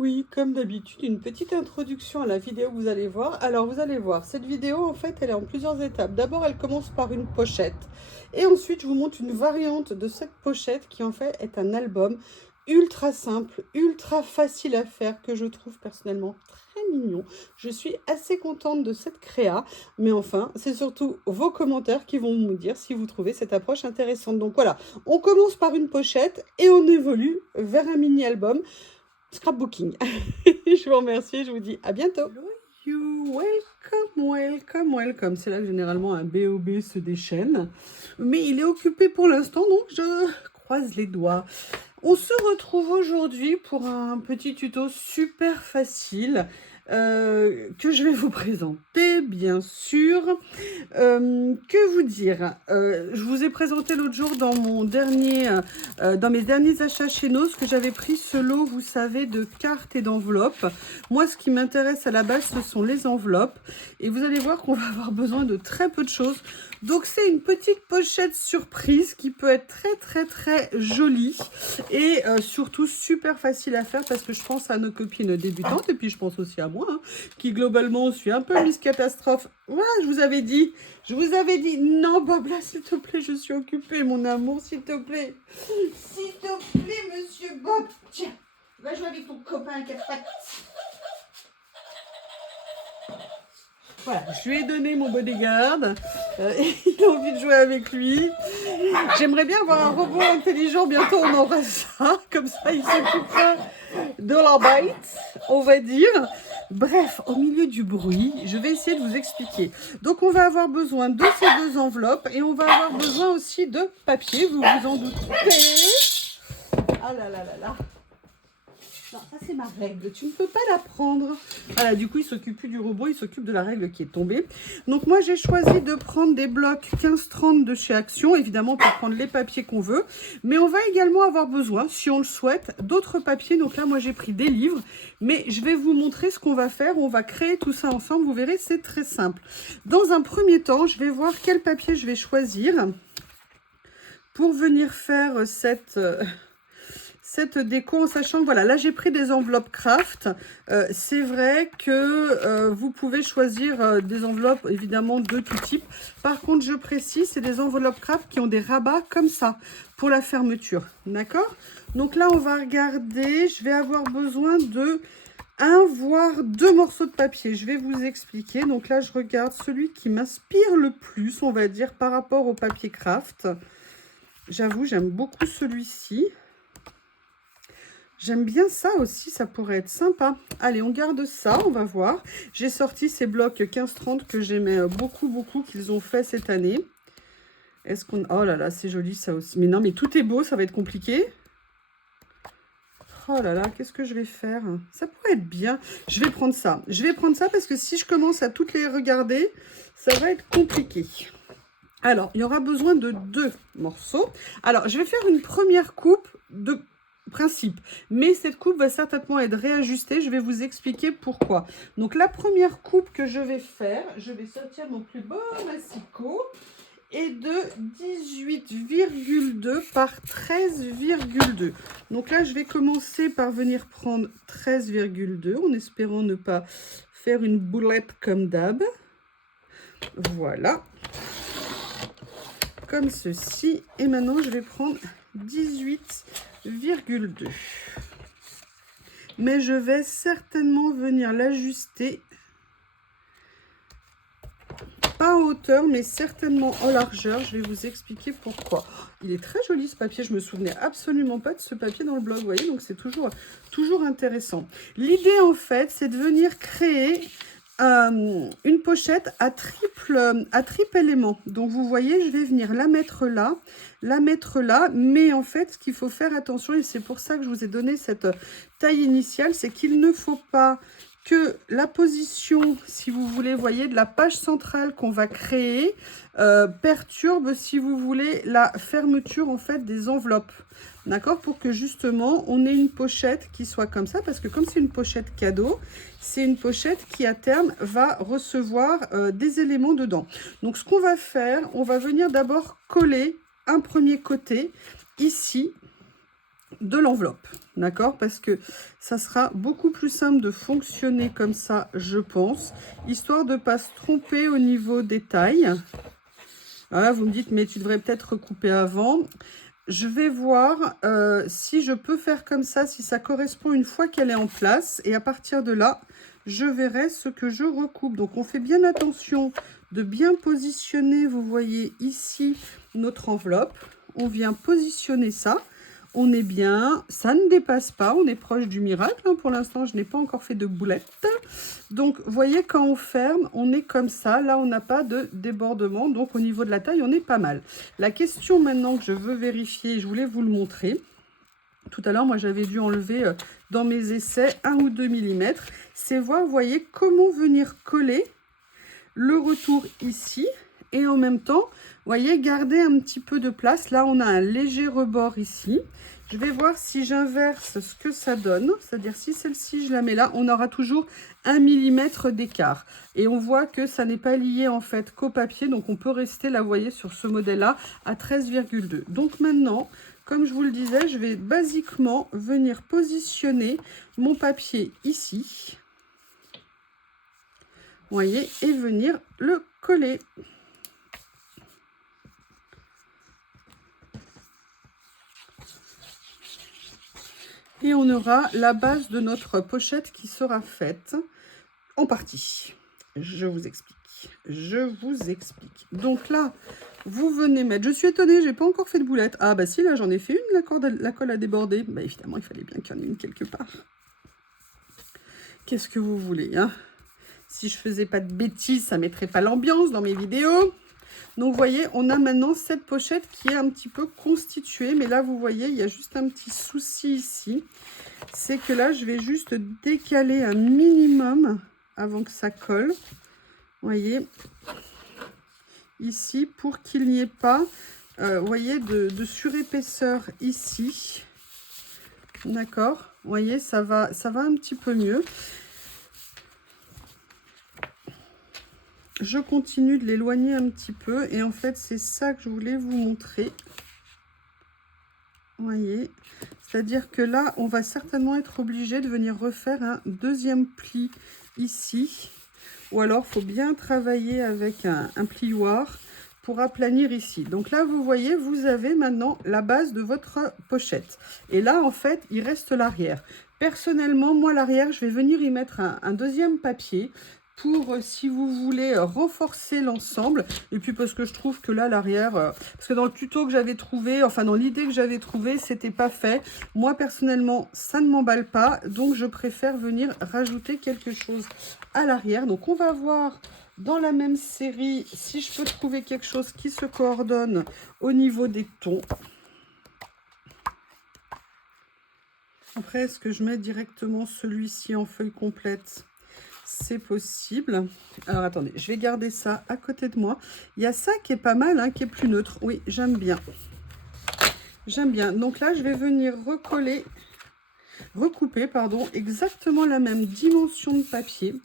oui, comme d'habitude, une petite introduction à la vidéo que vous allez voir. Alors, vous allez voir, cette vidéo, en fait, elle est en plusieurs étapes. D'abord, elle commence par une pochette. Et ensuite, je vous montre une variante de cette pochette qui, en fait, est un album ultra simple, ultra facile à faire, que je trouve personnellement très mignon. Je suis assez contente de cette créa. Mais enfin, c'est surtout vos commentaires qui vont nous dire si vous trouvez cette approche intéressante. Donc voilà, on commence par une pochette et on évolue vers un mini-album. Scrapbooking. Je vous remercie et je vous dis à bientôt. Hello you, welcome. C'est là que généralement un BOB se déchaîne. Mais il est occupé pour l'instant, donc je croise les doigts. On se retrouve aujourd'hui pour un petit tuto super facile que je vais vous présenter, bien sûr. Que vous dire, je vous ai présenté l'autre jour dans dans mes derniers achats chez Nos que j'avais pris ce lot, vous savez, de cartes et d'enveloppes. Moi, ce qui m'intéresse à la base, ce sont les enveloppes. Et vous allez voir qu'on va avoir besoin de très peu de choses. Donc, c'est une petite pochette surprise qui peut être très jolie et surtout super facile à faire parce que je pense à nos copines débutantes et puis je pense aussi à moi, hein, qui globalement suis un peu Miss Catastrophe. Voilà, je vous avais dit, non Bob, là s'il te plaît, je suis occupée mon amour, s'il te plaît, monsieur Bob, tiens, va jouer avec ton copain à quatre pattes. Voilà, je lui ai donné mon bodyguard, il a envie de jouer avec lui. J'aimerais bien avoir un robot intelligent, bientôt on aura ça, comme ça il s'occupera de la bête, on va dire. Bref, au milieu du bruit, je vais essayer de vous expliquer. Donc on va avoir besoin de ces deux enveloppes et on va avoir besoin aussi de papier, vous vous en doutez. Ah là là là là. Non, ça c'est ma règle, tu ne peux pas la prendre. Voilà, du coup, il s'occupe plus du robot, il s'occupe de la règle qui est tombée. Donc moi, j'ai choisi de prendre des blocs 15-30 de chez Action, évidemment pour prendre les papiers qu'on veut. Mais on va également avoir besoin, si on le souhaite, d'autres papiers. Donc là, moi, j'ai pris des livres, mais je vais vous montrer ce qu'on va faire. On va créer tout ça ensemble, vous verrez, c'est très simple. Dans un premier temps, je vais voir quel papier je vais choisir pour venir faire cette déco, en sachant que voilà, là j'ai pris des enveloppes craft. C'est vrai que vous pouvez choisir des enveloppes évidemment de tout type. Par contre, je précise, c'est des enveloppes craft qui ont des rabats comme ça pour la fermeture. D'accord? Donc là, on va regarder. Je vais avoir besoin de un voire deux morceaux de papier. Je vais vous expliquer. Donc là, je regarde celui qui m'inspire le plus, on va dire, par rapport au papier craft. J'avoue, j'aime beaucoup celui-ci. J'aime bien ça aussi, ça pourrait être sympa. Allez, on garde ça, on va voir. J'ai sorti ces blocs 15-30 que j'aimais beaucoup, qu'ils ont fait cette année. Est-ce qu'on... Oh là là, c'est joli ça aussi. Mais non, mais tout est beau, ça va être compliqué. Oh là là, qu'est-ce que je vais faire? Ça pourrait être bien. Je vais prendre ça. Je vais prendre ça parce que si je commence à toutes les regarder, ça va être compliqué. Alors, il y aura besoin de deux morceaux. Alors, je vais faire une première coupe de principe, mais cette coupe va certainement être réajustée. Je vais vous expliquer pourquoi. Donc la première coupe que je vais faire, je vais sortir mon plus beau massicot et de 18,2 par 13,2. Donc là je vais commencer par venir prendre 13,2 en espérant ne pas faire une boulette comme d'hab. Voilà, comme ceci. Et maintenant je vais prendre 18,2. Mais je vais certainement venir l'ajuster, pas en hauteur, mais certainement en largeur. Je vais vous expliquer pourquoi. Il est très joli ce papier, je me souvenais absolument pas de ce papier dans le blog, vous voyez, donc c'est toujours intéressant. L'idée en fait, c'est de venir créer une pochette à triple élément. Donc vous voyez, je vais venir la mettre là, mais en fait ce qu'il faut faire attention, et c'est pour ça que je vous ai donné cette taille initiale, c'est qu'il ne faut pas que la position, si vous voulez, voyez, de la page centrale qu'on va créer perturbe, si vous voulez, la fermeture en fait des enveloppes. D'accord? Pour que justement on ait une pochette qui soit comme ça, parce que comme c'est une pochette cadeau, c'est une pochette qui à terme va recevoir des éléments dedans. Donc ce qu'on va faire, on va venir d'abord coller un premier côté ici de l'enveloppe, d'accord? Parce que ça sera beaucoup plus simple de fonctionner comme ça, je pense, histoire de ne pas se tromper au niveau des tailles. Voilà, vous me dites, mais tu devrais peut-être recouper avant. Je vais voir si je peux faire comme ça, si ça correspond une fois qu'elle est en place. Et à partir de là, je verrai ce que je recoupe. Donc, on fait bien attention de bien positionner, vous voyez ici, notre enveloppe. On vient positionner ça. On est bien, ça ne dépasse pas, on est proche du miracle. Hein. Pour l'instant, je n'ai pas encore fait de boulettes. Donc, vous voyez, quand on ferme, on est comme ça. Là, on n'a pas de débordement. Donc, au niveau de la taille, on est pas mal. La question maintenant que je veux vérifier, je voulais vous le montrer. Tout à l'heure, moi, j'avais dû enlever dans mes essais 1 ou 2 mm. C'est voir, vous voyez, comment venir coller le retour ici. Et en même temps, vous voyez, garder un petit peu de place. Là, on a un léger rebord ici. Je vais voir si j'inverse ce que ça donne. C'est-à-dire, si celle-ci, je la mets là, on aura toujours 1 mm d'écart. Et on voit que ça n'est pas lié, en fait, qu'au papier. Donc, on peut rester, là, vous voyez, sur ce modèle-là, à 13,2. Donc, maintenant, comme je vous le disais, je vais basiquement venir positionner mon papier ici. Vous voyez, et venir le coller. Et on aura la base de notre pochette qui sera faite en partie. Je vous explique. Je vous explique. Donc là, vous venez mettre... Je suis étonnée, j'ai pas encore fait de boulette. Ah bah si, là j'en ai fait une, la colle a débordé. Bah évidemment, il fallait bien qu'il y en ait une quelque part. Qu'est-ce que vous voulez, hein? Si je faisais pas de bêtises, ça mettrait pas l'ambiance dans mes vidéos. Donc, vous voyez, on a maintenant cette pochette qui est un petit peu constituée. Mais là, vous voyez, il y a juste un petit souci ici. C'est que là, je vais juste décaler un minimum avant que ça colle. Vous voyez, ici, pour qu'il n'y ait pas, vous voyez, de surépaisseur ici. D'accord? Vous voyez, ça va un petit peu mieux. Je continue de l'éloigner un petit peu et en fait c'est ça que je voulais vous montrer. Vous voyez, c'est-à-dire que là on va certainement être obligé de venir refaire un deuxième pli ici, ou alors il faut bien travailler avec un plioir pour aplanir ici. Donc là vous voyez, vous avez maintenant la base de votre pochette et là en fait il reste l'arrière. Personnellement, moi l'arrière je vais venir y mettre un deuxième papier pour, si vous voulez, renforcer l'ensemble. Et puis parce que je trouve que là, l'arrière, parce que dans le tuto que j'avais trouvé, enfin dans l'idée que j'avais trouvée, c'était pas fait. Moi, personnellement, ça ne m'emballe pas. Donc, je préfère venir rajouter quelque chose à l'arrière. Donc, on va voir dans la même série si je peux trouver quelque chose qui se coordonne au niveau des tons. Après, est-ce que je mets directement celui-ci en feuille complète ? C'est possible. Alors, attendez, je vais garder ça à côté de moi. Il y a ça qui est pas mal, hein, qui est plus neutre. Oui, j'aime bien. J'aime bien. Donc là, je vais venir recouper, pardon, exactement la même dimension de papier.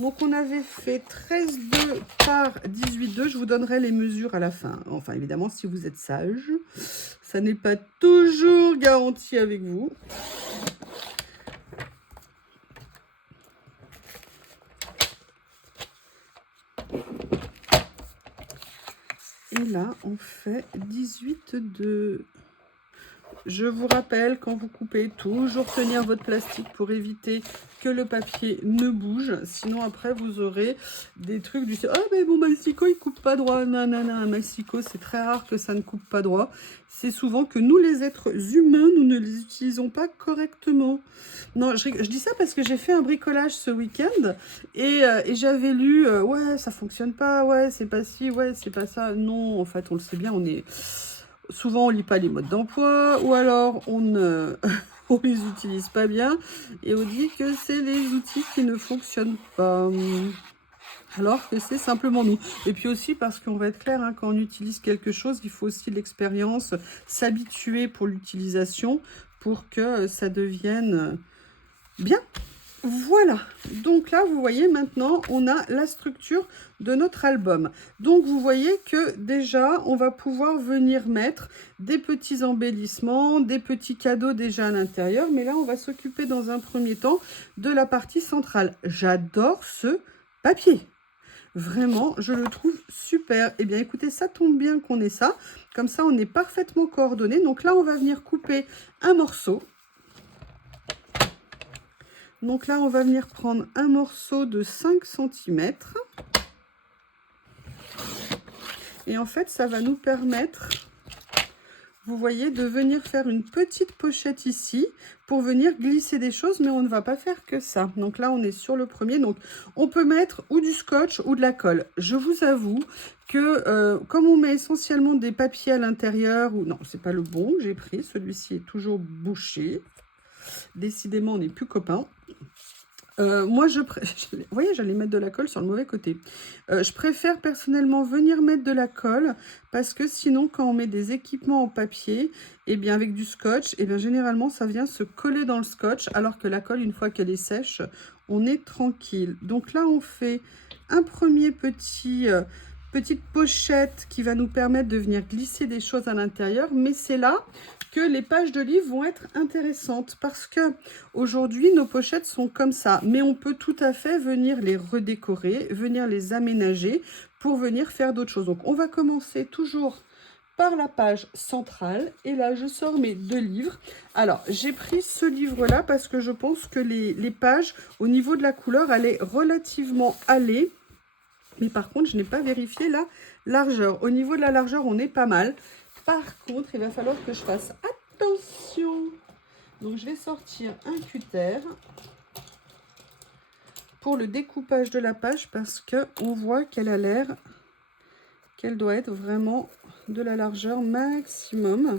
Donc, on avait fait 13,2 par 18,2. Je vous donnerai les mesures à la fin. Enfin, évidemment, si vous êtes sage. Ça n'est pas toujours garanti avec vous. Et là, on fait 18,2. Je vous rappelle, quand vous coupez, toujours tenir votre plastique pour éviter que le papier ne bouge. Sinon, après, vous aurez des trucs du style « Ah, mais mon massicot, il coupe pas droit. » Non, non, non, un massicot, c'est très rare que ça ne coupe pas droit. C'est souvent que nous, les êtres humains, nous ne les utilisons pas correctement. Non, je dis ça parce que j'ai fait un bricolage ce week-end et j'avais lu ouais, ça fonctionne pas, ouais, c'est pas ci, ouais, c'est pas ça. Non, en fait, on le sait bien, on est... Souvent, on lit pas les modes d'emploi ou alors on ne... on les utilise pas bien et on dit que c'est les outils qui ne fonctionnent pas. Alors que c'est simplement nous. Et puis aussi parce qu'on va être clair, hein, quand on utilise quelque chose, il faut aussi de l'expérience, s'habituer pour l'utilisation pour que ça devienne bien. Voilà, donc là, vous voyez, maintenant, on a la structure de notre album. Donc, vous voyez que déjà, on va pouvoir venir mettre des petits embellissements, des petits cadeaux déjà à l'intérieur. Mais là, on va s'occuper dans un premier temps de la partie centrale. J'adore ce papier. Vraiment, je le trouve super. Eh bien, écoutez, ça tombe bien qu'on ait ça. Comme ça, on est parfaitement coordonné. Donc là, on va venir couper un morceau. Donc là, on va venir prendre un morceau de 5 cm. Et en fait, ça va nous permettre, vous voyez, de venir faire une petite pochette ici pour venir glisser des choses, mais on ne va pas faire que ça. Donc là, on est sur le premier. Donc, on peut mettre ou du scotch ou de la colle. Je vous avoue que comme on met essentiellement des papiers à l'intérieur, ou non, c'est pas le bon que j'ai pris. Celui-ci est toujours bouché. Décidément, on n'est plus copains. Moi, vous voyez, j'allais mettre de la colle sur le mauvais côté. Je préfère personnellement venir mettre de la colle parce que sinon, quand on met des équipements en papier, et bien avec du scotch, et bien généralement, ça vient se coller dans le scotch, alors que la colle, une fois qu'elle est sèche, on est tranquille. Donc là, on fait un premier petite pochette qui va nous permettre de venir glisser des choses à l'intérieur, mais c'est là que les pages de livres vont être intéressantes parce que aujourd'hui nos pochettes sont comme ça, mais on peut tout à fait venir les redécorer, venir les aménager pour venir faire d'autres choses. Donc on va commencer toujours par la page centrale et là je sors mes 2 livres. Alors j'ai pris ce livre là parce que je pense que les pages au niveau de la couleur elle est relativement allée, mais par contre je n'ai pas vérifié la largeur. Au niveau de la largeur on est pas mal. Par contre, il va falloir que je fasse attention. Donc, je vais sortir un cutter pour le découpage de la page parce qu'on voit qu'elle a l'air, qu'elle doit être vraiment de la largeur maximum.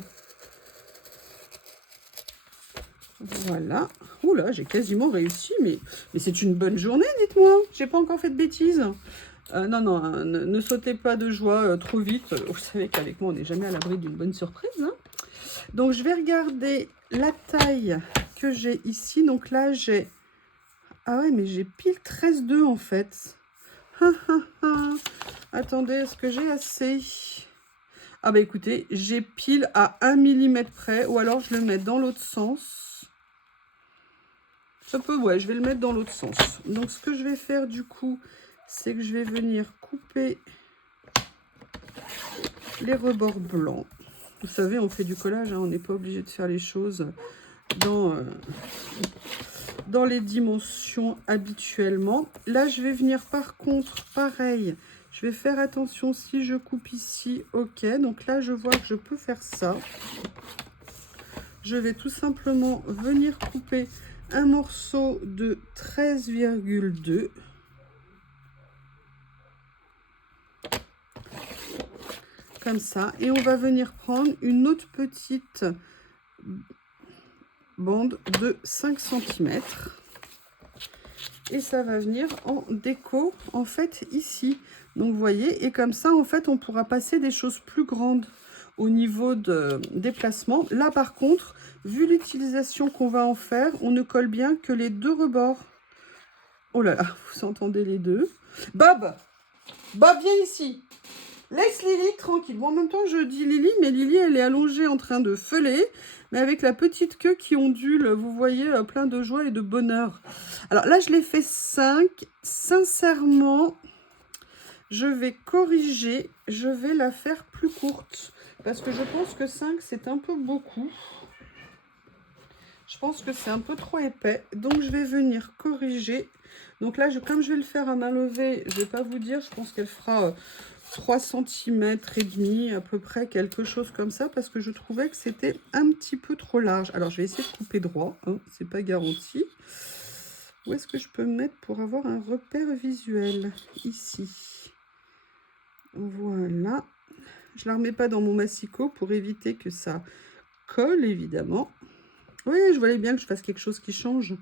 Voilà. Oula, j'ai quasiment réussi, mais c'est une bonne journée, dites-moi. J'ai pas encore fait de bêtises. Non, hein, ne sautez pas de joie trop vite. Vous savez qu'avec moi, on n'est jamais à l'abri d'une bonne surprise. Hein. Donc, je vais regarder la taille que j'ai ici. Donc là, j'ai... Ah ouais, mais j'ai pile 13,2 en fait. Attendez, est-ce que j'ai assez? Ah bah écoutez, j'ai pile à 1 mm près. Ou alors, je le mets dans l'autre sens. Ça peut, ouais, je vais le mettre dans l'autre sens. Donc, ce que je vais faire du coup, c'est que je vais venir couper les rebords blancs. Vous savez, on fait du collage, hein, on n'est pas obligé de faire les choses dans les dimensions habituellement. Là, je vais venir par contre, pareil, je vais faire attention si je coupe ici, ok. Donc là, je vois que je peux faire ça. Je vais tout simplement venir couper un morceau de 13,2. Comme ça. Et on va venir prendre une autre petite bande de 5 cm. Et ça va venir en déco, en fait, ici. Donc, vous voyez, et comme ça, en fait, on pourra passer des choses plus grandes au niveau des placements. Là, par contre, vu l'utilisation qu'on va en faire, on ne colle bien que les 2 rebords. Oh là là, vous entendez les deux. Bob, viens ici. Laisse Lily tranquille. Bon, en même temps, je dis Lily, mais Lily, elle est allongée en train de feuler, mais avec la petite queue qui ondule, vous voyez, plein de joie et de bonheur. Alors là, je l'ai fait 5. Sincèrement, je vais corriger. Je vais la faire plus courte, parce que je pense que 5, c'est un peu beaucoup. Je pense que c'est un peu trop épais, donc je vais venir corriger. Donc là, comme je vais le faire à main levée, je ne vais pas vous dire, je pense qu'elle fera 3 cm et demi, à peu près, quelque chose comme ça, parce que je trouvais que c'était un petit peu trop large. Alors, je vais essayer de couper droit, hein, c'est pas garanti. Où est-ce que je peux me mettre pour avoir un repère visuel? Ici. Voilà. Je ne la remets pas dans mon massicot pour éviter que ça colle, évidemment. Oui, je voulais bien que je fasse quelque chose qui change.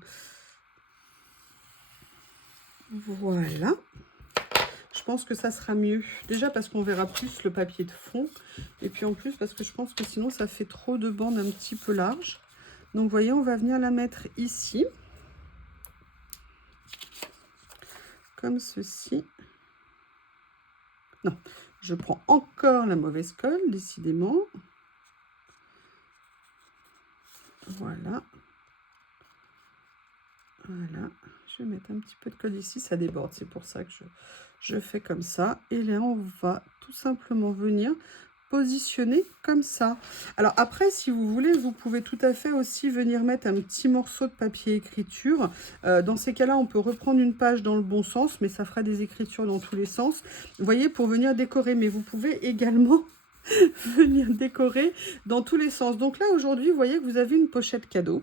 Voilà. Je pense que ça sera mieux. Déjà parce qu'on verra plus le papier de fond. Et puis en plus parce que je pense que sinon ça fait trop de bandes un petit peu larges. Donc vous voyez, on va venir la mettre ici. comme ceci. Non, je prends encore la mauvaise colle, décidément. Voilà. Voilà. Je vais mettre un petit peu de colle ici, ça déborde. C'est pour ça que je fais comme ça. Et là, on va tout simplement venir positionner comme ça. Alors après, si vous voulez, vous pouvez tout à fait aussi venir mettre un petit morceau de papier écriture. Dans ces cas-là, on peut reprendre une page dans le bon sens, mais ça fera des écritures dans tous les sens. Vous voyez, pour venir décorer. Mais vous pouvez également venir décorer dans tous les sens. Donc là, aujourd'hui, vous voyez que vous avez une pochette cadeau.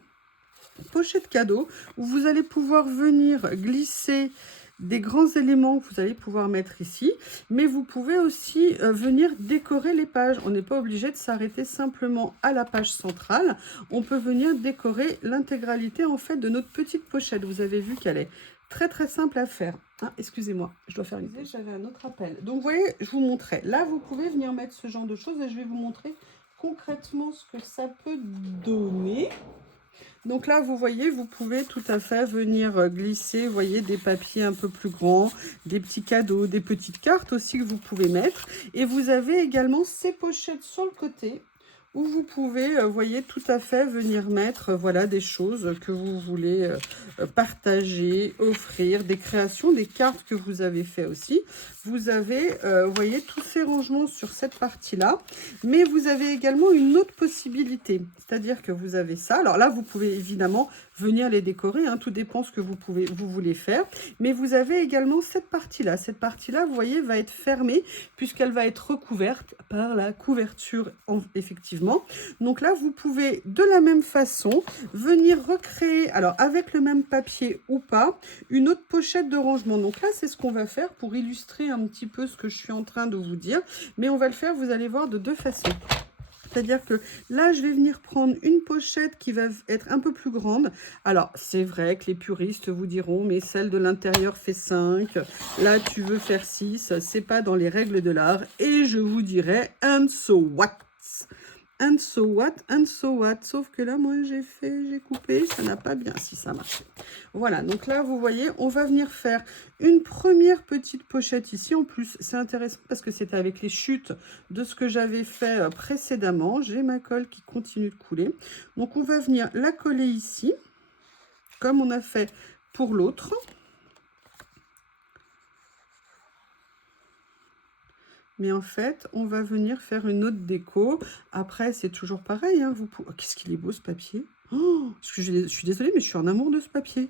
Pochette cadeau où vous allez pouvoir venir glisser des grands éléments que vous allez pouvoir mettre ici, mais vous pouvez aussi venir décorer les pages. On n'est pas obligé de s'arrêter simplement à la page centrale, on peut venir décorer l'intégralité en fait de notre petite pochette. Vous avez vu qu'elle est très très simple à faire. Ah, excusez-moi, je dois faire une pause, j'avais un autre appel. Donc vous voyez, je vous montrais. Là, vous pouvez venir mettre ce genre de choses et je vais vous montrer concrètement ce que ça peut donner. Donc là, vous voyez, vous pouvez tout à fait venir glisser, vous voyez, des papiers un peu plus grands, des petits cadeaux, des petites cartes aussi que vous pouvez mettre. Et vous avez également ces pochettes sur le côté où vous pouvez, vous voyez, tout à fait venir mettre, voilà, des choses que vous voulez partager, offrir, des créations, des cartes que vous avez fait aussi. Vous avez, vous voyez, tous ces rangements sur cette partie-là, mais vous avez également une autre possibilité, c'est-à-dire que vous avez ça. Alors là, vous pouvez évidemment venir les décorer, hein, tout dépend ce que vous voulez faire, mais vous avez également cette partie-là. Cette partie-là, vous voyez, va être fermée puisqu'elle va être recouverte par la couverture, effectivement. Donc là, vous pouvez de la même façon venir recréer, alors avec le même papier ou pas, une autre pochette de rangement. Donc là, c'est ce qu'on va faire pour illustrer un petit peu ce que je suis en train de vous dire, mais on va le faire, vous allez voir, de deux façons. C'est-à-dire que là, je vais venir prendre une pochette qui va être un peu plus grande. Alors, c'est vrai que les puristes vous diront, mais celle de l'intérieur fait 5. Là, tu veux faire 6. C'est pas dans les règles de l'art. Et je vous dirais, and so what? And so what? And so what? Sauf que là, moi, j'ai coupé, ça n'a pas bien, si ça marche. Voilà, donc là, vous voyez, on va venir faire une première petite pochette ici. En plus, c'est intéressant parce que c'était avec les chutes de ce que j'avais fait précédemment. J'ai ma colle qui continue de couler. Donc, on va venir la coller ici, comme on a fait pour l'autre. Mais en fait, on va venir faire une autre déco. Après, c'est toujours pareil. Hein, oh, qu'est-ce qu'il est beau, ce papier. Oh, je suis désolée, mais je suis en amour de ce papier.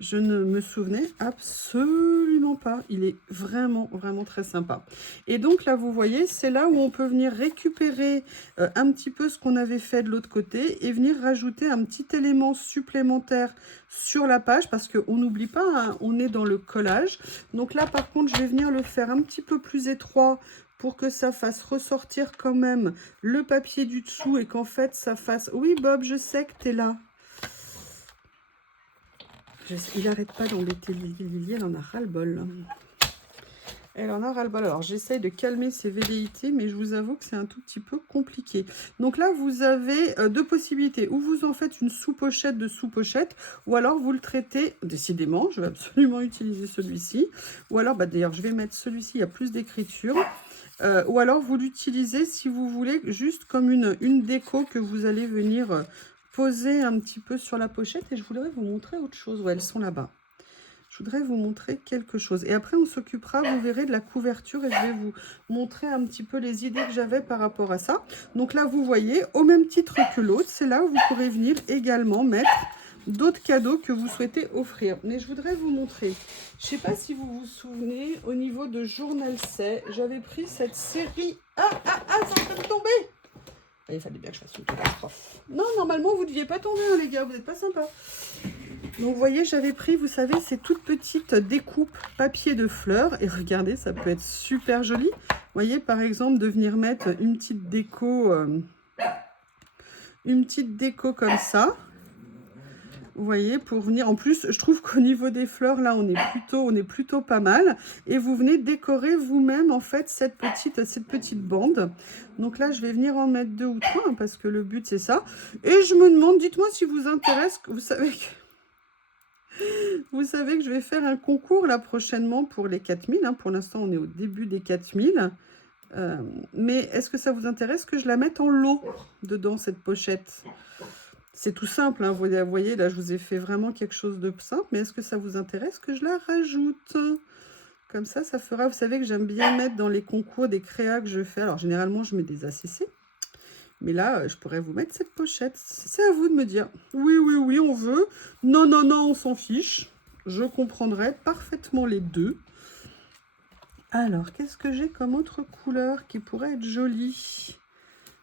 Je ne me souvenais absolument pas. Il est vraiment, vraiment très sympa. Et donc là, vous voyez, c'est là où on peut venir récupérer un petit peu ce qu'on avait fait de l'autre côté et venir rajouter un petit élément supplémentaire sur la page parce qu'on n'oublie pas, hein, on est dans le collage. Donc là, par contre, je vais venir le faire un petit peu plus étroit pour que ça fasse ressortir quand même le papier du dessous et qu'en fait, ça fasse... Oui, Bob, je sais que tu es là. Il n'arrête pas d'embêter Lily, elle en a ras-le-bol. Elle en a ras-le-bol. Alors, j'essaye de calmer ses velléités, mais je vous avoue que c'est un tout petit peu compliqué. Donc là, vous avez deux possibilités. Ou vous en faites une sous-pochette de sous-pochette, ou alors vous le traitez, décidément, je vais absolument utiliser celui-ci. Ou alors, bah, d'ailleurs, je vais mettre celui-ci, il y a plus d'écriture. Ou alors, vous l'utilisez, si vous voulez, juste comme une déco que vous allez venir... poser un petit peu sur la pochette et je voudrais vous montrer autre chose. Ouais, elles sont là-bas. Je voudrais vous montrer quelque chose. Et après, on s'occupera, vous verrez, de la couverture et je vais vous montrer un petit peu les idées que j'avais par rapport à ça. Donc là, vous voyez, au même titre que l'autre, c'est là où vous pourrez venir également mettre d'autres cadeaux que vous souhaitez offrir. Mais je voudrais vous montrer. Je ne sais pas si vous vous souvenez, au niveau de Journal C, j'avais pris cette série... Ah, c'est en train de tomber! Il fallait bien que je fasse une catastrophe. Non, normalement, vous ne deviez pas tomber, hein, les gars. Vous n'êtes pas sympas. Donc, vous voyez, j'avais pris, vous savez, ces toutes petites découpes papier de fleurs. Et regardez, ça peut être super joli. Vous voyez, par exemple, de venir mettre une petite déco comme ça. Vous voyez, pour venir... En plus, je trouve qu'au niveau des fleurs, là, on est plutôt pas mal. Et vous venez décorer vous-même, en fait, cette petite bande. Donc là, je vais venir en mettre 2 ou 3, hein, parce que le but, c'est ça. Et je me demande, dites-moi si vous intéresse, vous savez que... vous savez que je vais faire un concours là prochainement pour les 4000. Hein. Pour l'instant, on est au début des 4000. Mais est-ce que ça vous intéresse que je la mette en lot dedans, cette pochette? C'est tout simple, hein. Vous voyez, là, je vous ai fait vraiment quelque chose de simple. Mais est-ce que ça vous intéresse que je la rajoute? Comme ça fera... Vous savez que j'aime bien mettre dans les concours des créas que je fais. Alors, généralement, je mets des ACC. Mais là, je pourrais vous mettre cette pochette. C'est à vous de me dire. Oui, oui, oui, on veut. Non, non, non, on s'en fiche. Je comprendrai parfaitement les deux. Alors, qu'est-ce que j'ai comme autre couleur qui pourrait être jolie?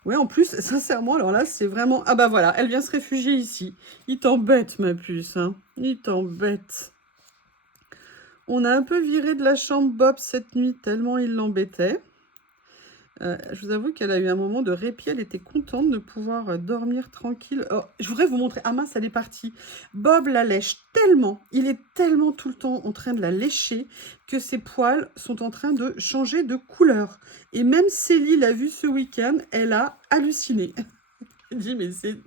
Ouais, en plus, sincèrement, alors là, c'est vraiment... Ah bah voilà, elle vient se réfugier ici. Il t'embête, ma puce, hein. Il t'embête. On a un peu viré de la chambre Bob cette nuit, tellement il l'embêtait. Je vous avoue qu'elle a eu un moment de répit. Elle était contente de pouvoir dormir tranquille. Oh, je voudrais vous montrer. Ah mince, elle est partie. Bob la lèche tellement. Il est tellement tout le temps en train de la lécher que ses poils sont en train de changer de couleur. Et même Célie l'a vu ce week-end. Elle a halluciné. Elle dit, mais c'est...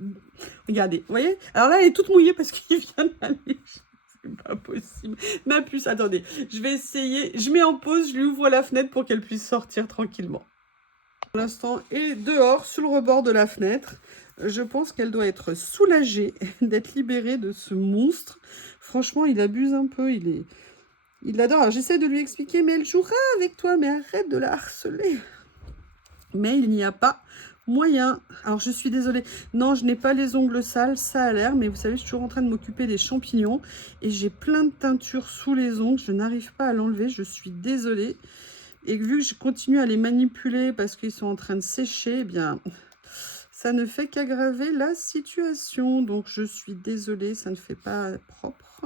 Regardez, vous voyez? Alors là, elle est toute mouillée parce qu'il vient de la lécher. C'est pas possible. Ma puce, attendez. Je vais essayer. Je mets en pause, je lui ouvre la fenêtre pour qu'elle puisse sortir tranquillement. Pour l'instant, est dehors, sur le rebord de la fenêtre. Je pense qu'elle doit être soulagée d'être libérée de ce monstre. Franchement, il abuse un peu, il l'adore. Alors, j'essaie de lui expliquer, mais elle jouera avec toi, mais arrête de la harceler. Mais il n'y a pas moyen. Alors, je suis désolée. Non, je n'ai pas les ongles sales, ça a l'air, mais vous savez, je suis toujours en train de m'occuper des champignons et j'ai plein de teinture sous les ongles. Je n'arrive pas à l'enlever, je suis désolée. Et vu que je continue à les manipuler parce qu'ils sont en train de sécher, eh bien, ça ne fait qu'aggraver la situation. Donc, je suis désolée, ça ne fait pas propre.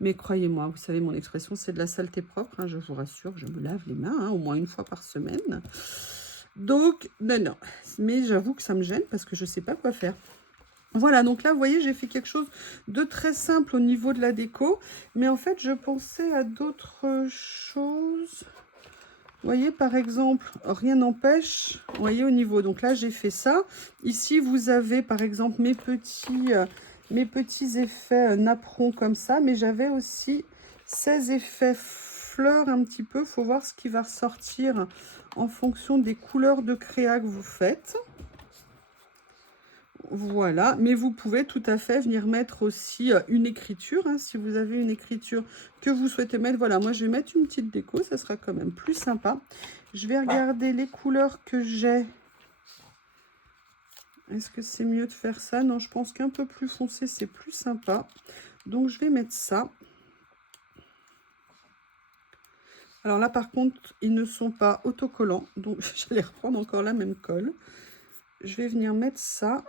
Mais croyez-moi, vous savez, mon expression, c'est de la saleté propre. Hein, je vous rassure, je me lave les mains, au moins une fois par semaine. Donc, non. Mais j'avoue que ça me gêne parce que je ne sais pas quoi faire. Voilà, donc là, vous voyez, j'ai fait quelque chose de très simple au niveau de la déco. Mais en fait, je pensais à d'autres choses... Vous voyez, par exemple, rien n'empêche, vous voyez, au niveau, donc là, j'ai fait ça. Ici, vous avez, par exemple, mes petits effets napperons comme ça, mais j'avais aussi ces effets fleurs un petit peu. Il faut voir ce qui va ressortir en fonction des couleurs de créa que vous faites. Voilà, mais vous pouvez tout à fait venir mettre aussi une écriture, hein, si vous avez une écriture que vous souhaitez mettre. Voilà, moi je vais mettre une petite déco, ça sera quand même plus sympa. Je vais regarder les couleurs que j'ai. Est-ce que c'est mieux de faire ça? Non, je pense qu'un peu plus foncé, c'est plus sympa. Donc je vais mettre ça. Alors là, par contre, ils ne sont pas autocollants, donc j'allais reprendre encore la même colle. Je vais venir mettre ça.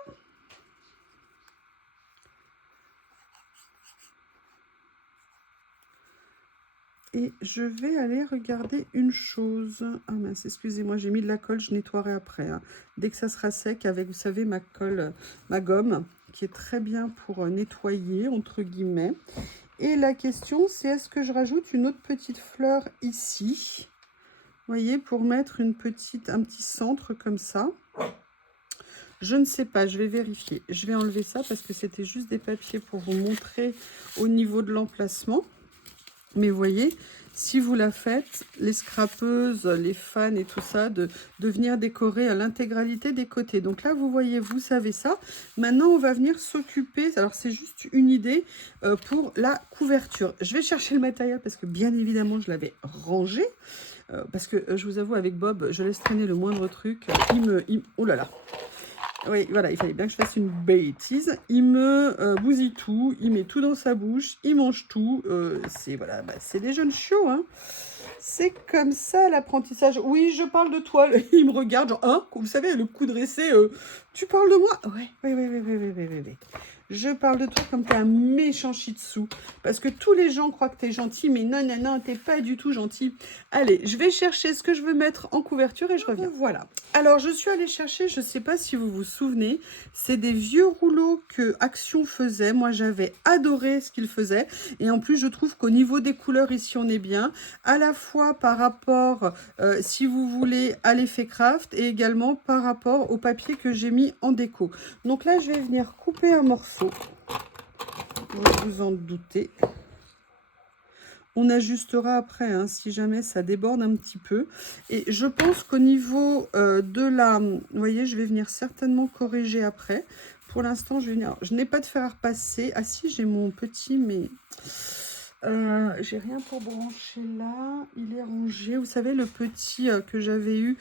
Et je vais aller regarder une chose. Ah mince, excusez-moi, j'ai mis de la colle, je nettoierai après. Hein. Dès que ça sera sec, avec, vous savez, ma colle, ma gomme, qui est très bien pour nettoyer, entre guillemets. Et la question, c'est est-ce que je rajoute une autre petite fleur ici? Vous voyez, pour mettre un petit centre comme ça. Je ne sais pas, je vais vérifier. Je vais enlever ça parce que c'était juste des papiers pour vous montrer au niveau de l'emplacement. Mais vous voyez, si vous la faites, les scrapeuses, les fans et tout ça, de venir décorer à l'intégralité des côtés. Donc là, vous voyez, vous savez ça. Maintenant, on va venir s'occuper, alors c'est juste une idée pour la couverture. Je vais chercher le matériel parce que bien évidemment, je l'avais rangé. Parce que je vous avoue, avec Bob, je laisse traîner le moindre truc. Oh là là! Oui, voilà, il fallait bien que je fasse une bêtise. Il me bousille tout, il met tout dans sa bouche, il mange tout. C'est voilà, bah, c'est des jeunes chiots, hein. C'est comme ça l'apprentissage. Oui, je parle de toi. Il me regarde, genre, hein, vous savez, le cou dressé. Tu parles de moi? Oui. Je parle de toi comme t'es un méchant shih tzu. Parce que tous les gens croient que t'es gentil, mais non, t'es pas du tout gentil. Allez, je vais chercher ce que je veux mettre en couverture et je reviens. Voilà. Alors, je suis allée chercher, je sais pas si vous vous souvenez, c'est des vieux rouleaux que Action faisait. Moi, j'avais adoré ce qu'il faisait. Et en plus, je trouve qu'au niveau des couleurs, ici, on est bien. À la fois par rapport, si vous voulez, à l'effet craft et également par rapport au papier que j'ai mis en déco. Donc là, je vais venir couper un morceau. Vous vous en doutez. On ajustera après, hein, si jamais ça déborde un petit peu. Et je pense qu'au niveau de la... Vous voyez, je vais venir certainement corriger après. Pour l'instant, je vais venir... Je n'ai pas de fer à repasser. Ah si, j'ai mon petit, mais... j'ai rien pour brancher là. Il est rangé. Vous savez, le petit que j'avais eu,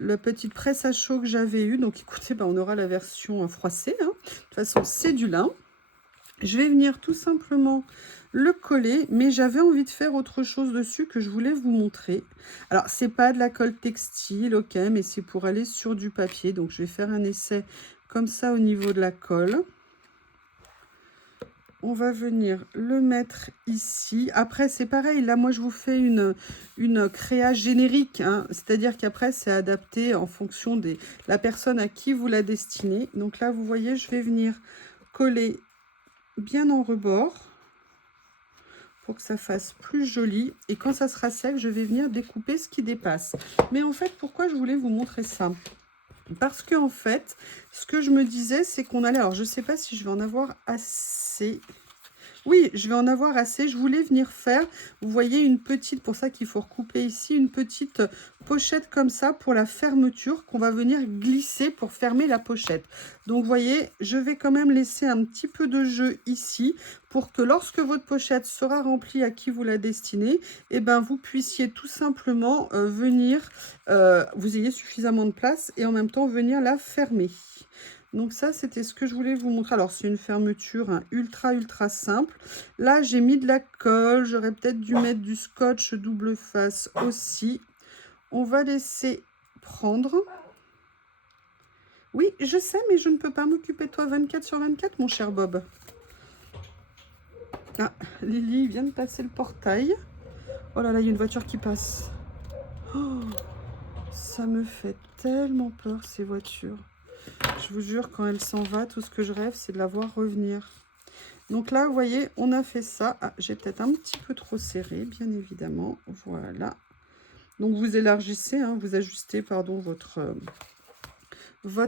la petite presse à chaud que j'avais eu. Donc, écoutez, on aura la version froissée, hein. De toute façon, c'est du lin. Je vais venir tout simplement le coller, mais j'avais envie de faire autre chose dessus que je voulais vous montrer. Alors, c'est pas de la colle textile, ok, mais c'est pour aller sur du papier. Donc, je vais faire un essai comme ça au niveau de la colle. On va venir le mettre ici. Après, c'est pareil. Là, moi, je vous fais une créa générique, hein. C'est-à-dire qu'après, c'est adapté en fonction de la personne à qui vous la destinez. Donc là, vous voyez, je vais venir coller bien en rebord pour que ça fasse plus joli. Et quand ça sera sec, je vais venir découper ce qui dépasse. Mais en fait, pourquoi je voulais vous montrer ça? Parce que en fait, ce que je me disais, c'est qu'on allait... Alors, je ne sais pas si je vais en avoir assez... Oui, je vais en avoir assez. Je voulais venir faire, vous voyez, une petite, pour ça qu'il faut recouper ici, une petite pochette comme ça pour la fermeture qu'on va venir glisser pour fermer la pochette. Donc, vous voyez, je vais quand même laisser un petit peu de jeu ici pour que lorsque votre pochette sera remplie à qui vous la destinez, eh ben, vous puissiez tout simplement venir, vous ayez suffisamment de place et en même temps venir la fermer. Donc ça, c'était ce que je voulais vous montrer. Alors, c'est une fermeture, hein, ultra simple. Là, j'ai mis de la colle. J'aurais peut-être dû mettre du scotch double face aussi. On va laisser prendre. Oui, je sais, mais je ne peux pas m'occuper de toi 24/24, mon cher Bob. Ah, Lily vient de passer le portail. Oh là là, il y a une voiture qui passe. Oh, ça me fait tellement peur, ces voitures. Je vous jure, quand elle s'en va, tout ce que je rêve, c'est de la voir revenir. Donc là, vous voyez, on a fait ça. Ah, j'ai peut-être un petit peu trop serré, bien évidemment. Voilà. Donc, vous élargissez, hein, vous ajustez, pardon, votre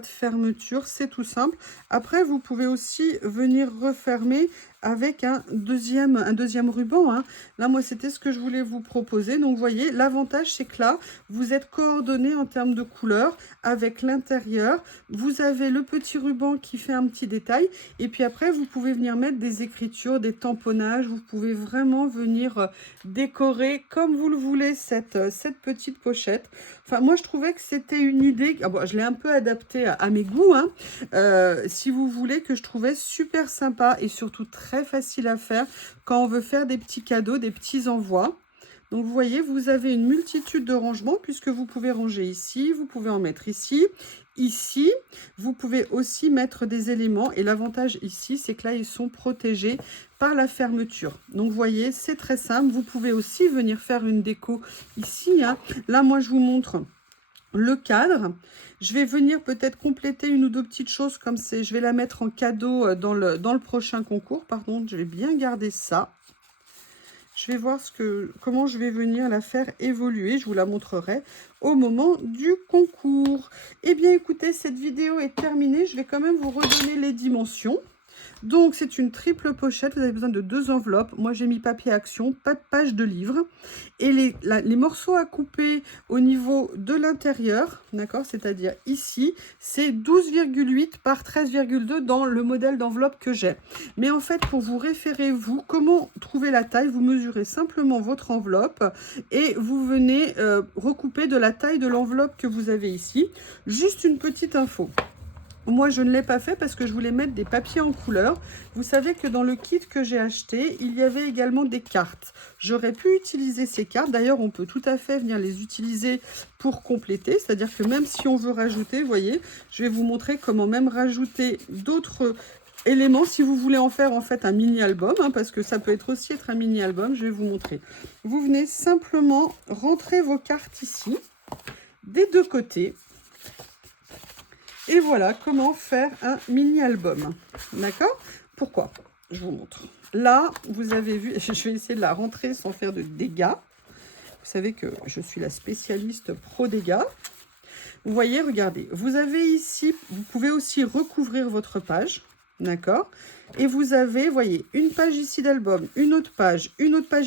fermeture. C'est tout simple. Après, vous pouvez aussi venir refermer avec un deuxième ruban, hein. Là, moi, c'était ce que je voulais vous proposer. Donc, vous voyez, l'avantage, c'est que là, vous êtes coordonné en termes de couleur avec l'intérieur. Vous avez le petit ruban qui fait un petit détail. Et puis après, vous pouvez venir mettre des écritures, des tamponnages. Vous pouvez vraiment venir décorer comme vous le voulez cette petite pochette. Enfin, moi, je trouvais que c'était une idée. Ah bon, je l'ai un peu adaptée à mes goûts, hein. Si vous voulez, que je trouvais super sympa et surtout très facile à faire quand on veut faire des petits cadeaux, des petits envois. Donc, vous voyez, vous avez une multitude de rangements puisque vous pouvez ranger ici, vous pouvez en mettre ici, ici. Vous pouvez aussi mettre des éléments et l'avantage ici, c'est que là, ils sont protégés par la fermeture. Donc, vous voyez, c'est très simple. Vous pouvez aussi venir faire une déco ici, hein. Là, moi, je vous montre le cadre. Je vais venir peut-être compléter une ou deux petites choses comme c'est. Je vais la mettre en cadeau dans le prochain concours. Par contre, je vais bien garder ça. Je vais voir comment je vais venir la faire évoluer. Je vous la montrerai au moment du concours. Eh bien, écoutez, cette vidéo est terminée. Je vais quand même vous redonner les dimensions. Donc, c'est une triple pochette. Vous avez besoin de 2 enveloppes. Moi, j'ai mis papier action, pas de page de livre. Et les morceaux à couper au niveau de l'intérieur, d'accord, c'est-à-dire ici, c'est 12,8 par 13,2 dans le modèle d'enveloppe que j'ai. Mais en fait, pour vous référer, vous, comment trouver la taille? Vous mesurez simplement votre enveloppe et vous venez recouper de la taille de l'enveloppe que vous avez ici. Juste une petite info. Moi, je ne l'ai pas fait parce que je voulais mettre des papiers en couleur. Vous savez que dans le kit que j'ai acheté, il y avait également des cartes. J'aurais pu utiliser ces cartes. D'ailleurs, on peut tout à fait venir les utiliser pour compléter. C'est-à-dire que même si on veut rajouter, vous voyez, je vais vous montrer comment même rajouter d'autres éléments. Si vous voulez en faire en fait un mini-album, hein, parce que ça peut aussi être un mini-album, je vais vous montrer. Vous venez simplement rentrer vos cartes ici, des deux côtés. Et voilà comment faire un mini-album. D'accord? Pourquoi? Je vous montre. Là, vous avez vu, je vais essayer de la rentrer sans faire de dégâts. Vous savez que je suis la spécialiste pro dégâts. Vous voyez, regardez. Vous avez ici, vous pouvez aussi recouvrir votre page. D'accord? Et vous avez, voyez, une page ici d'album, une autre page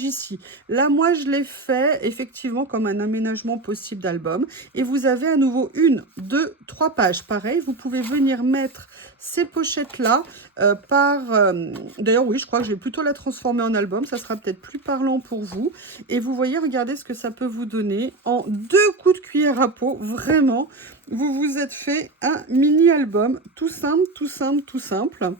ici. Là, moi, je l'ai fait effectivement comme un aménagement possible d'album. Et vous avez à nouveau 1, 2, 3 pages. Pareil, vous pouvez venir mettre ces pochettes-là D'ailleurs, oui, je crois que je vais plutôt la transformer en album. Ça sera peut-être plus parlant pour vous. Et vous voyez, regardez ce que ça peut vous donner. En 2 coups de cuillère à peau, vraiment, vous vous êtes fait un mini-album. Tout simple, tout simple, tout simple.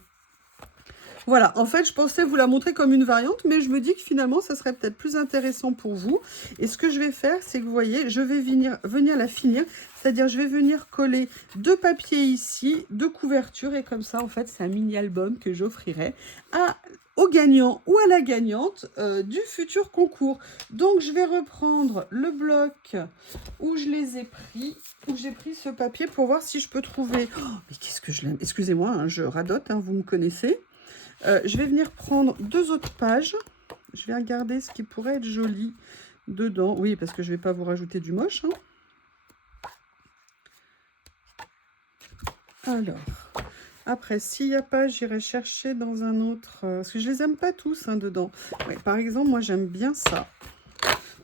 Voilà, en fait, je pensais vous la montrer comme une variante, mais je me dis que finalement, ça serait peut-être plus intéressant pour vous. Et ce que je vais faire, c'est que vous voyez, je vais venir la finir, c'est-à-dire je vais venir coller 2 papiers ici, 2 couvertures, et comme ça, en fait, c'est un mini-album que j'offrirai au gagnant ou à la gagnante du futur concours. Donc, je vais reprendre le bloc où je les ai pris, où j'ai pris ce papier pour voir si je peux trouver... Oh, mais qu'est-ce que je l'aime! Excusez-moi, hein, je radote, hein, vous me connaissez. Je vais venir prendre 2 autres pages. Je vais regarder ce qui pourrait être joli dedans. Oui, parce que je ne vais pas vous rajouter du moche. Hein. Alors, après, s'il n'y a pas, j'irai chercher dans un autre... parce que je ne les aime pas tous hein, dedans. Ouais, par exemple, moi, j'aime bien ça.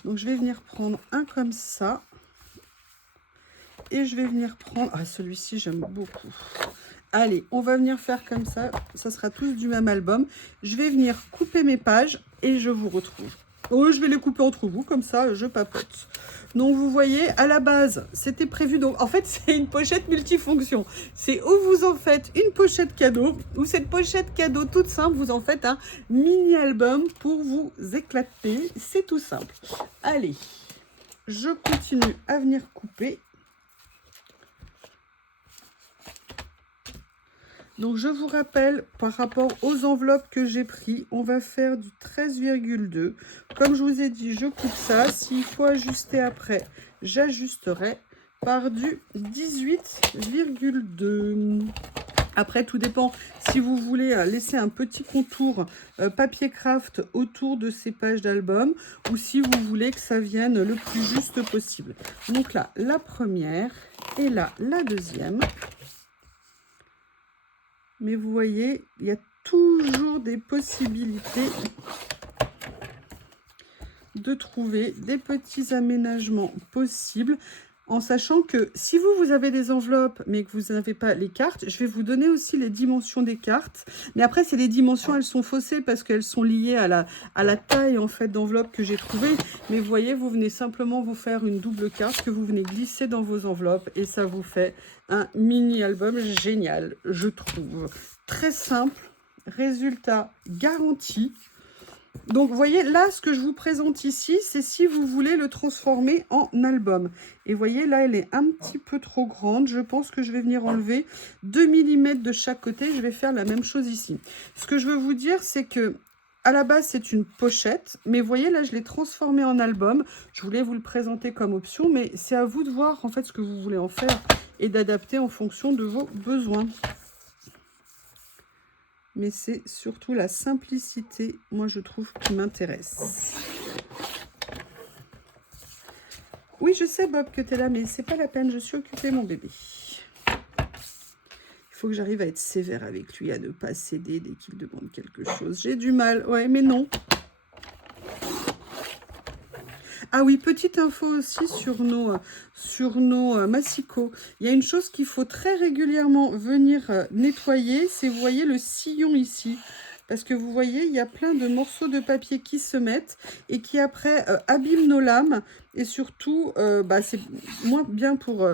Donc, je vais venir prendre un comme ça. Et je vais venir prendre... Ah, celui-ci, j'aime beaucoup. Allez, on va venir faire comme ça. Ça sera tous du même album. Je vais venir couper mes pages et je vous retrouve. Oh, je vais les couper entre vous, comme ça, je papote. Donc, vous voyez, à la base, c'était prévu. Donc, en fait, c'est une pochette multifonction. C'est où vous en faites une pochette cadeau, ou cette pochette cadeau toute simple, vous en faites un mini-album pour vous éclater. C'est tout simple. Allez, je continue à venir couper. Donc, je vous rappelle, par rapport aux enveloppes que j'ai pris, on va faire du 13,2. Comme je vous ai dit, je coupe ça. S'il faut ajuster après, j'ajusterai par du 18,2. Après, tout dépend si vous voulez laisser un petit contour papier craft autour de ces pages d'album ou si vous voulez que ça vienne le plus juste possible. Donc là, la première et là, la deuxième. Mais vous voyez, il y a toujours des possibilités de trouver des petits aménagements possibles. En sachant que si vous avez des enveloppes, mais que vous n'avez pas les cartes, je vais vous donner aussi les dimensions des cartes. Mais après, c'est les dimensions, elles sont faussées parce qu'elles sont liées à la taille en fait d'enveloppe que j'ai trouvée. Mais vous voyez, vous venez simplement vous faire une double carte que vous venez glisser dans vos enveloppes et ça vous fait un mini-album génial, je trouve. Très simple, résultat garanti. Donc, vous voyez, là, ce que je vous présente ici, c'est si vous voulez le transformer en album. Et vous voyez, là, elle est un petit peu trop grande. Je pense que je vais venir enlever 2 mm de chaque côté. Je vais faire la même chose ici. Ce que je veux vous dire, c'est que à la base, c'est une pochette. Mais vous voyez, là, je l'ai transformé en album. Je voulais vous le présenter comme option, mais c'est à vous de voir, en fait, ce que vous voulez en faire et d'adapter en fonction de vos besoins. Mais c'est surtout la simplicité, moi, je trouve, qui m'intéresse. Oui, je sais, Bob, que tu es là, mais c'est pas la peine, je suis occupée, mon bébé. Il faut que j'arrive à être sévère avec lui, à ne pas céder dès qu'il demande quelque chose. J'ai du mal, ouais, mais non. Ah oui, petite info aussi sur nos massicots. Il y a une chose qu'il faut très régulièrement venir nettoyer, c'est, vous voyez, le sillon ici. Parce que vous voyez, il y a plein de morceaux de papier qui se mettent et qui après abîment nos lames. Et surtout, c'est moins bien pour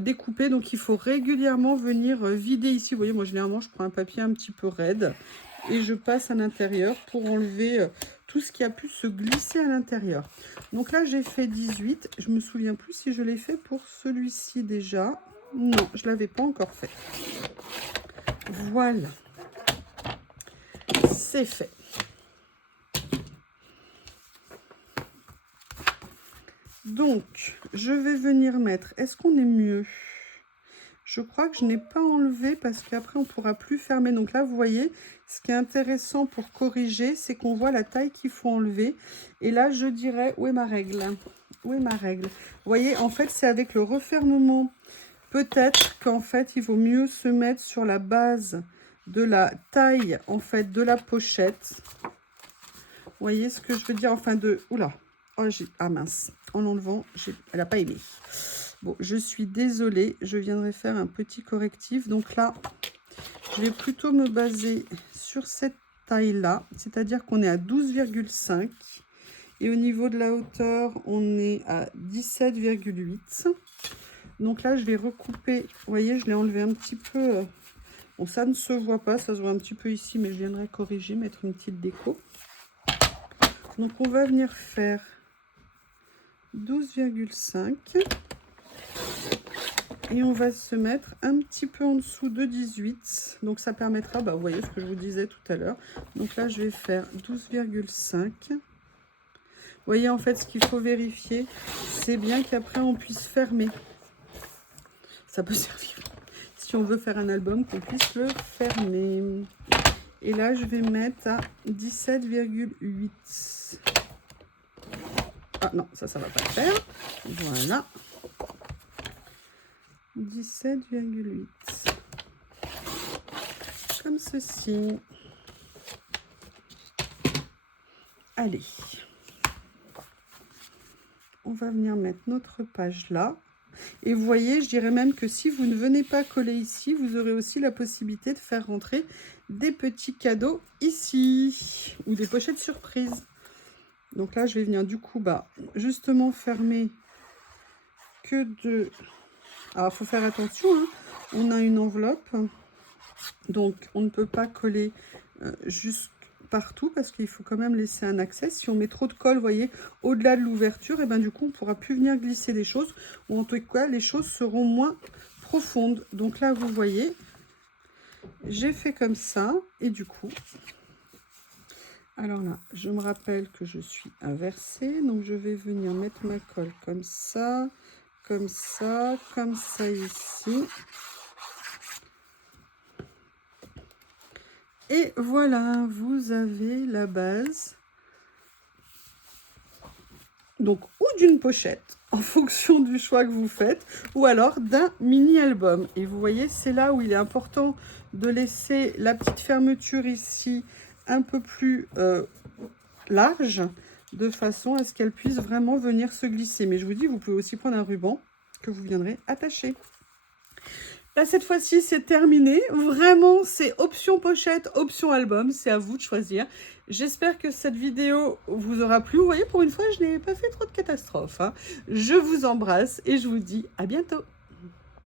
découper. Donc, il faut régulièrement venir vider ici. Vous voyez, moi, généralement, je prends un papier un petit peu raide et je passe à l'intérieur pour enlever tout ce qui a pu se glisser à l'intérieur. Donc là, j'ai fait 18. Je me souviens plus si je l'ai fait pour celui-ci déjà. Non, je ne l'avais pas encore fait. Voilà. C'est fait. Donc, je vais venir mettre... Est-ce qu'on est mieux? Je crois que je n'ai pas enlevé parce qu'après, on ne pourra plus fermer. Donc là, vous voyez, ce qui est intéressant pour corriger, c'est qu'on voit la taille qu'il faut enlever. Et là, je dirais, où est ma règle? Où est ma règle? Vous voyez, en fait, c'est avec le refermement. Peut-être qu'en fait, il vaut mieux se mettre sur la base de la taille, en fait, de la pochette. Vous voyez ce que je veux dire? Enfin, de... Oula! Oh, ah mince! En l'enlevant, elle n'a pas aimé. Bon, je suis désolée. Je viendrai faire un petit correctif. Donc là, je vais plutôt me baser sur cette taille-là. C'est-à-dire qu'on est à 12,5. Et au niveau de la hauteur, on est à 17,8. Donc là, je vais recouper. Vous voyez, je l'ai enlevé un petit peu. Bon, ça ne se voit pas. Ça se voit un petit peu ici, mais je viendrai corriger, mettre une petite déco. Donc, on va venir faire 12,5. Et on va se mettre un petit peu en dessous de 18. Donc, ça permettra, bah, vous voyez ce que je vous disais tout à l'heure. Donc là, je vais faire 12,5. Vous voyez, en fait, ce qu'il faut vérifier, c'est bien qu'après, on puisse fermer. Ça peut servir. Si on veut faire un album, qu'on puisse le fermer. Et là, je vais mettre à 17,8. Ah non, ça va pas le faire. Voilà. 17,8. Comme ceci. Allez. On va venir mettre notre page là. Et vous voyez, je dirais même que si vous ne venez pas coller ici, vous aurez aussi la possibilité de faire rentrer des petits cadeaux ici. Ou des pochettes surprises. Donc là, je vais venir du coup, bah, justement fermer que de... Alors, il faut faire attention, hein. On a une enveloppe. Donc, on ne peut pas coller juste partout parce qu'il faut quand même laisser un accès. Si on met trop de colle, vous voyez, au-delà de l'ouverture, et ben du coup, on ne pourra plus venir glisser des choses. Ou en tout cas, les choses seront moins profondes. Donc là, vous voyez, j'ai fait comme ça. Et du coup... Alors là, je me rappelle que je suis inversée. Donc, je vais venir mettre ma colle comme ça, comme ça, comme ça ici. Et voilà, vous avez la base. Donc, ou d'une pochette, en fonction du choix que vous faites, ou alors d'un mini-album. Et vous voyez, c'est là où il est important de laisser la petite fermeture ici un peu plus large, de façon à ce qu'elle puisse vraiment venir se glisser. Mais je vous dis, vous pouvez aussi prendre un ruban que vous viendrez attacher. Là, cette fois-ci, c'est terminé. Vraiment, c'est option pochette, option album. C'est à vous de choisir. J'espère que cette vidéo vous aura plu. Vous voyez, pour une fois, je n'ai pas fait trop de catastrophes, hein. Je vous embrasse et je vous dis à bientôt.